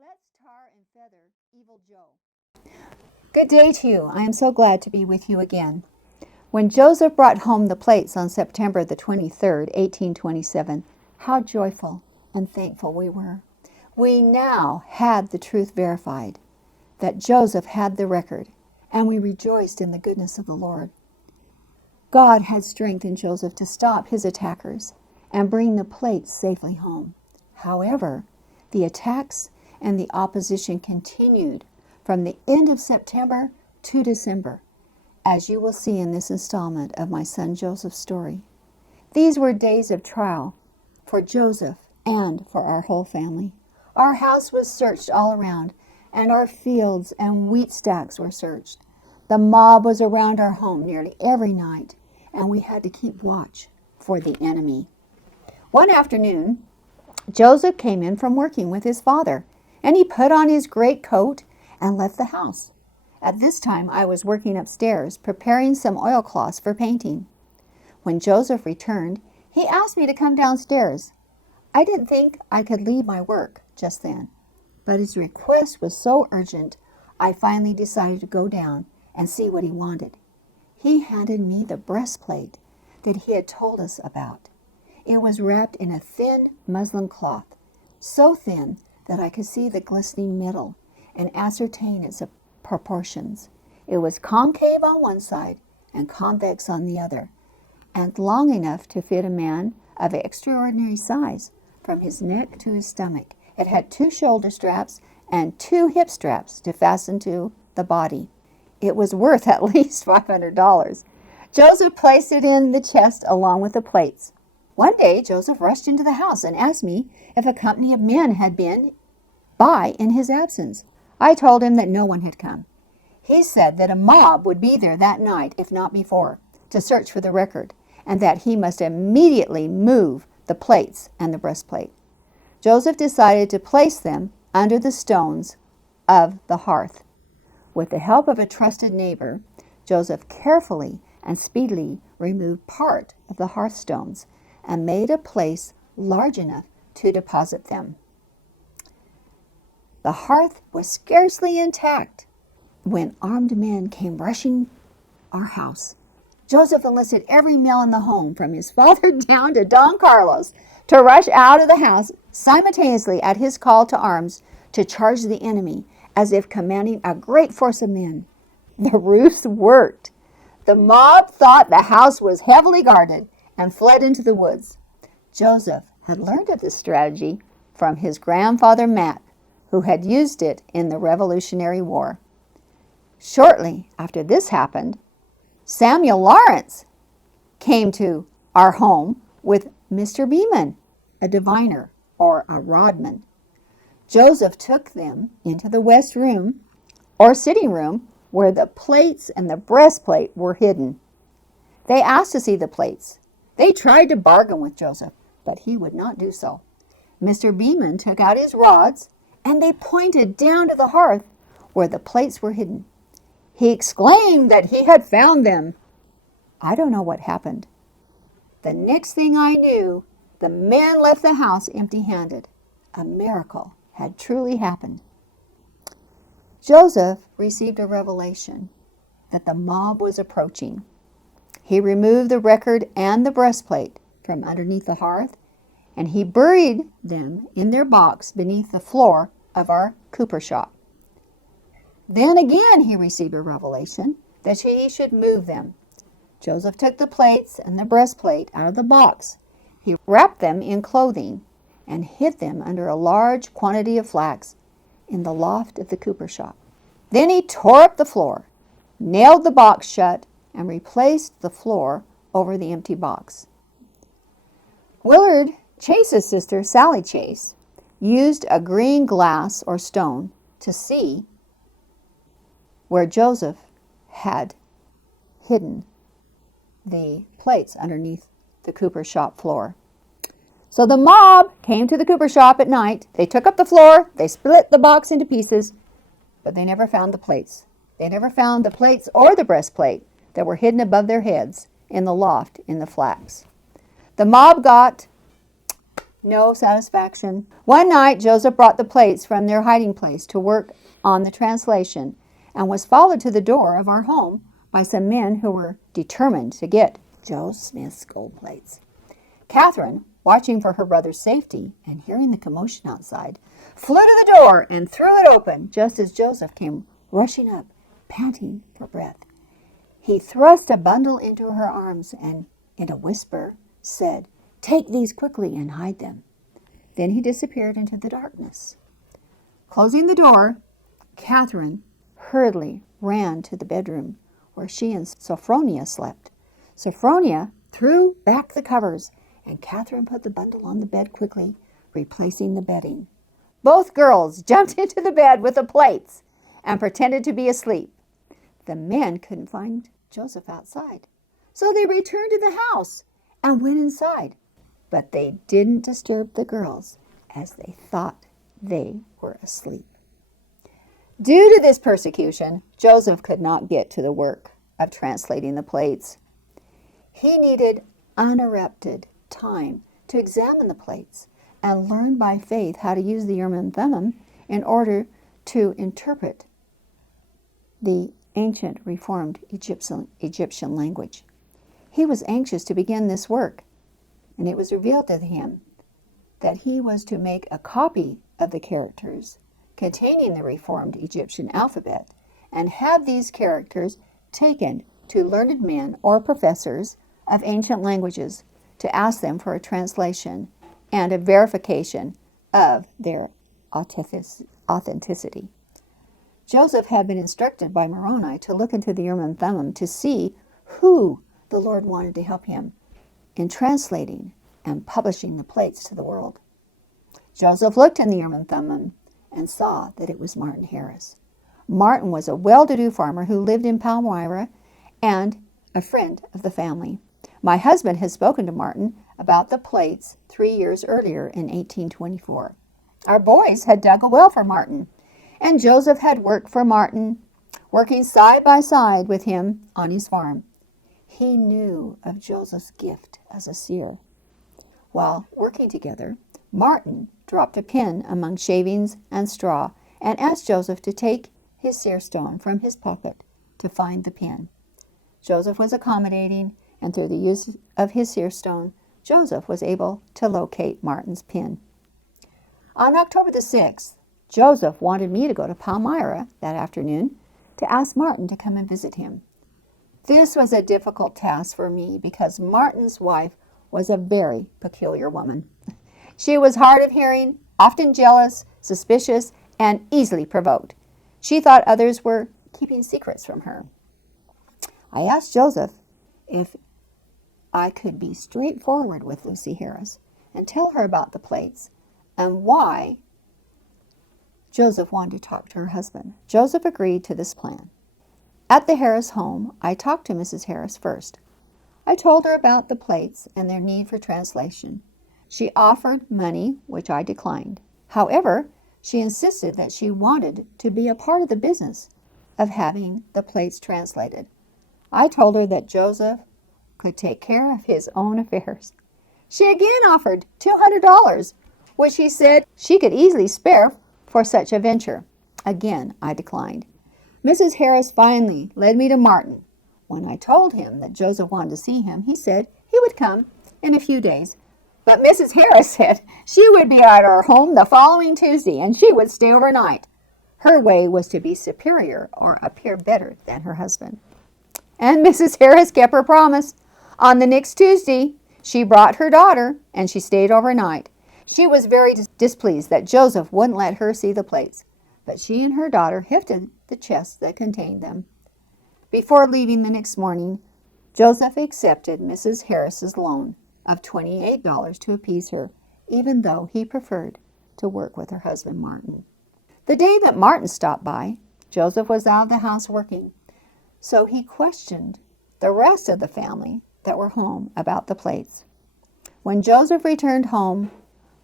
Let's tar and feather Evil Joe. Good day to you. I am so glad to be with you again. When Joseph brought home the plates on September the 23rd, 1827, how joyful and thankful we were. We now had the truth verified, that Joseph had the record, and we rejoiced in the goodness of the Lord. God had strengthened Joseph to stop his attackers and bring the plates safely home. However, the attacks and the opposition continued from the end of September to December, as you will see in this installment of my son Joseph's story. These were days of trial for Joseph and for our whole family. Our house was searched all around, and our fields and wheat stacks were searched. The mob was around our home nearly every night, and we had to keep watch for the enemy. One afternoon, Joseph came in from working with his father, and he put on his great coat and left the house. At this time, I was working upstairs, preparing some oilcloths for painting. When Joseph returned, he asked me to come downstairs. I didn't think I could leave my work just then, but his request was so urgent, I finally decided to go down and see what he wanted. He handed me the breastplate that he had told us about. It was wrapped in a thin muslin cloth, so thin that I could see the glistening metal and ascertain its proportions. It was concave on one side and convex on the other, and long enough to fit a man of extraordinary size from his neck to his stomach. It had 2 shoulder straps and 2 hip straps to fasten to the body. It was worth at least $500. Joseph placed it in the chest along with the plates. One day, Joseph rushed into the house and asked me if a company of men had been by in his absence. I told him that no one had come. He said that a mob would be there that night, if not before, to search for the record, and that he must immediately move the plates and the breastplate. Joseph decided to place them under the stones of the hearth. With the help of a trusted neighbor, Joseph carefully and speedily removed part of the hearthstones and made a place large enough to deposit them. The hearth was scarcely intact when armed men came rushing our house. Joseph enlisted every male in the home, from his father down to Don Carlos, to rush out of the house simultaneously at his call to arms to charge the enemy, as if commanding a great force of men. The ruse worked. The mob thought the house was heavily guarded and fled into the woods. Joseph had learned of this strategy from his grandfather Mack, who had used it in the Revolutionary War. Shortly after this happened, Samuel Lawrence came to our home with Mr. Beeman, a diviner or a rodman. Joseph took them into the west room or sitting room where the plates and the breastplate were hidden. They asked to see the plates. They tried to bargain with Joseph, but he would not do so. Mr. Beeman took out his rods, and they pointed down to the hearth where the plates were hidden. He exclaimed that he had found them. I don't know what happened. The next thing I knew, the men left the house empty-handed. A miracle had truly happened. Joseph received a revelation that the mob was approaching. He removed the record and the breastplate from underneath the hearth, and he buried them in their box beneath the floor of our cooper shop. Then again he received a revelation that he should move them. Joseph took the plates and the breastplate out of the box. He wrapped them in clothing and hid them under a large quantity of flax in the loft of the cooper shop. Then he tore up the floor, nailed the box shut, and replaced the floor over the empty box. Willard Chase's sister, Sally Chase, used a green glass or stone to see where Joseph had hidden the plates underneath the cooper shop floor. So the mob came to the cooper shop at night. They took up the floor. They split the box into pieces, but they never found the plates. They never found the plates or the breastplate that were hidden above their heads in the loft in the flax. The mob got No satisfaction. One night, Joseph brought the plates from their hiding place to work on the translation and was followed to the door of our home by some men who were determined to get Joe Smith's gold plates. Catherine, watching for her brother's safety and hearing the commotion outside, flew to the door and threw it open just as Joseph came rushing up, panting for breath. He thrust a bundle into her arms and, in a whisper, said, "Take these quickly and hide them." Then he disappeared into the darkness. Closing the door, Catherine hurriedly ran to the bedroom where she and Sophronia slept. Sophronia threw back the covers, and Catherine put the bundle on the bed quickly, replacing the bedding. Both girls jumped into the bed with the plates and pretended to be asleep. The men couldn't find Joseph outside, so they returned to the house and went inside. But they didn't disturb the girls, as they thought they were asleep. Due to this persecution, Joseph could not get to the work of translating the plates. He needed uninterrupted time to examine the plates and learn by faith how to use the Urim and Thummim in order to interpret the ancient Reformed Egyptian language. He was anxious to begin this work, and it was revealed to him that he was to make a copy of the characters containing the Reformed Egyptian alphabet and have these characters taken to learned men or professors of ancient languages to ask them for a translation and a verification of their authenticity. Joseph had been instructed by Moroni to look into the Urim and Thummim to see who the Lord wanted to help him in translating and publishing the plates to the world. Joseph looked in the Urim and Thummim and saw that it was Martin Harris. Martin was a well-to-do farmer who lived in Palmyra and a friend of the family. My husband had spoken to Martin about the plates 3 years earlier in 1824. Our boys had dug a well for Martin, and Joseph had worked for Martin, working side by side with him on his farm. He knew of Joseph's gift as a seer. While working together, Martin dropped a pin among shavings and straw and asked Joseph to take his seer stone from his pocket to find the pin. Joseph was accommodating, and through the use of his seer stone, Joseph was able to locate Martin's pin. On October the 6th, Joseph wanted me to go to Palmyra that afternoon to ask Martin to come and visit him. This was a difficult task for me because Martin's wife was a very peculiar woman. She was hard of hearing, often jealous, suspicious, and easily provoked. She thought others were keeping secrets from her. I asked Joseph if I could be straightforward with Lucy Harris and tell her about the plates and why Joseph wanted to talk to her husband. Joseph agreed to this plan. At the Harris home, I talked to Mrs. Harris first. I told her about the plates and their need for translation. She offered money, which I declined. However, she insisted that she wanted to be a part of the business of having the plates translated. I told her that Joseph could take care of his own affairs. She again offered $200, which she said she could easily spare for such a venture. Again, I declined. Mrs. Harris finally led me to Martin. When I told him that Joseph wanted to see him, he said he would come in a few days. But Mrs. Harris said she would be at our home the following Tuesday and she would stay overnight. Her way was to be superior or appear better than her husband. And Mrs. Harris kept her promise. On the next Tuesday, she brought her daughter and she stayed overnight. She was very displeased that Joseph wouldn't let her see the plates, but she and her daughter hefted the chest that contained them. Before leaving the next morning, Joseph accepted Mrs. Harris's loan of $28 to appease her, even though he preferred to work with her husband, Martin. The day that Martin stopped by, Joseph was out of the house working, so he questioned the rest of the family that were home about the plates. When Joseph returned home,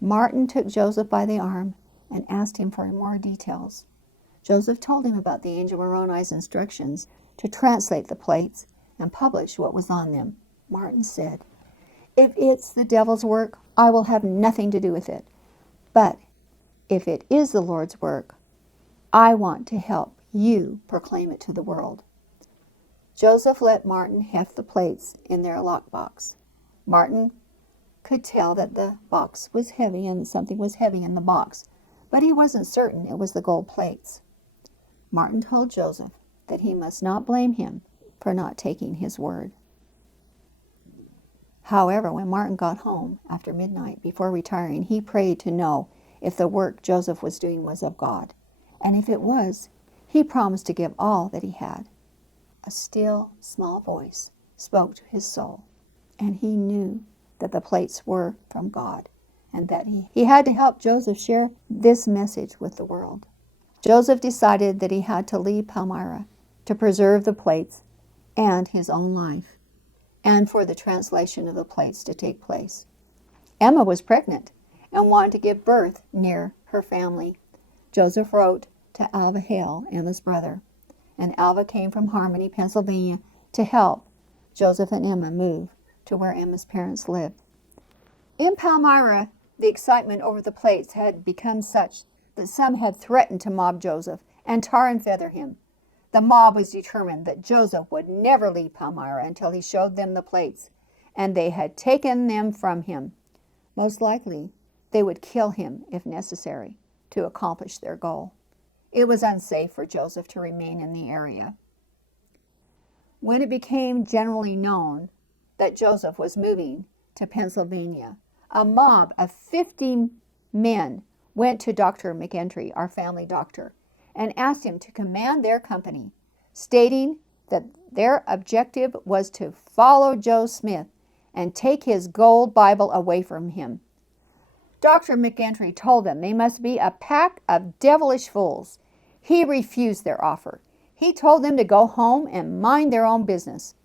Martin took Joseph by the arm and asked him for more details. Joseph told him about the angel Moroni's instructions to translate the plates and publish what was on them. Martin said, "If it's the devil's work, I will have nothing to do with it. But if it is the Lord's work, I want to help you proclaim it to the world. Joseph let Martin heft the plates in their lockbox. Martin could tell that the box was heavy and something was heavy in the box, but he wasn't certain it was the gold plates. Martin told Joseph that he must not blame him for not taking his word. However, when Martin got home after midnight before retiring, he prayed to know if the work Joseph was doing was of God. And if it was, he promised to give all that he had. A still, small voice spoke to his soul, and he knew that the plates were from God, and that he had to help Joseph share this message with the world. Joseph decided that he had to leave Palmyra to preserve the plates and his own life, and for the translation of the plates to take place. Emma was pregnant and wanted to give birth near her family. Joseph wrote to Alva Hale, Emma's brother, and Alva came from Harmony, Pennsylvania, to help Joseph and Emma move to where Emma's parents lived. In Palmyra, the excitement over the plates had become such that some had threatened to mob Joseph and tar and feather him. The mob was determined that Joseph would never leave Palmyra until he showed them the plates, and they had taken them from him. Most likely, they would kill him if necessary to accomplish their goal. It was unsafe for Joseph to remain in the area. When it became generally known that Joseph was moving to Pennsylvania, a mob of 50 men went to Dr. McEntry, our family doctor, and asked him to command their company, stating that their objective was to follow Joe Smith and take his gold Bible away from him. Dr. McEntry told them they must be a pack of devilish fools. He refused their offer. He told them to go home and mind their own business.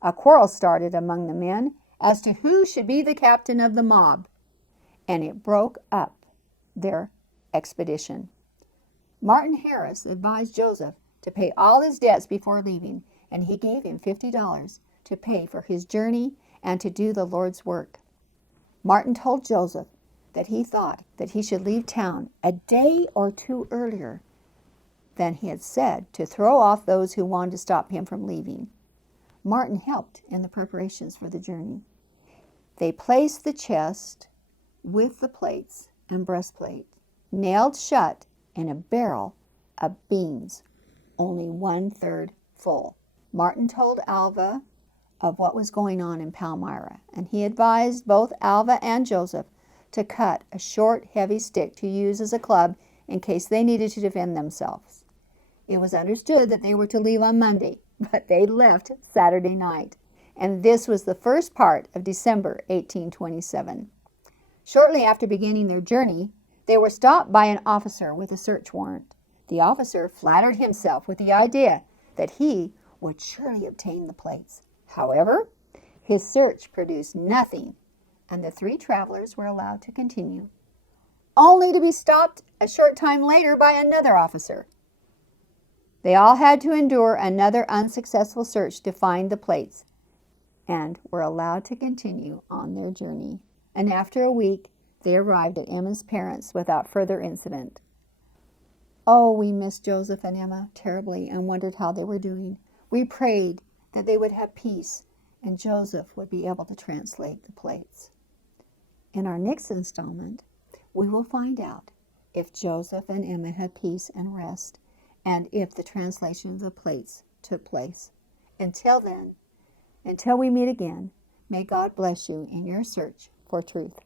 A quarrel started among the men as to who should be the captain of the mob, and it broke up their expedition. Martin Harris advised Joseph to pay all his debts before leaving, and he gave him $50 to pay for his journey and to do the Lord's work. Martin told Joseph that he thought that he should leave town a day or two earlier than he had said to throw off those who wanted to stop him from leaving. Martin helped in the preparations for the journey. They placed the chest with the plates and breastplate, nailed shut in a barrel of beans, only 1/3 full. Martin told Alva of what was going on in Palmyra, and he advised both Alva and Joseph to cut a short, heavy stick to use as a club in case they needed to defend themselves. It was understood that they were to leave on Monday, but they left Saturday night, and this was the first part of December 1827. Shortly after beginning their journey, they were stopped by an officer with a search warrant. The officer flattered himself with the idea that he would surely obtain the plates. However, his search produced nothing, and the three travelers were allowed to continue, only to be stopped a short time later by another officer. They all had to endure another unsuccessful search to find the plates, and were allowed to continue on their journey. And after a week, they arrived at Emma's parents without further incident. Oh, we missed Joseph and Emma terribly and wondered how they were doing. We prayed that they would have peace and Joseph would be able to translate the plates. In our next installment, we will find out if Joseph and Emma had peace and rest, and if the translation of the plates took place. Until then, until we meet again, may God bless you in your search for truth.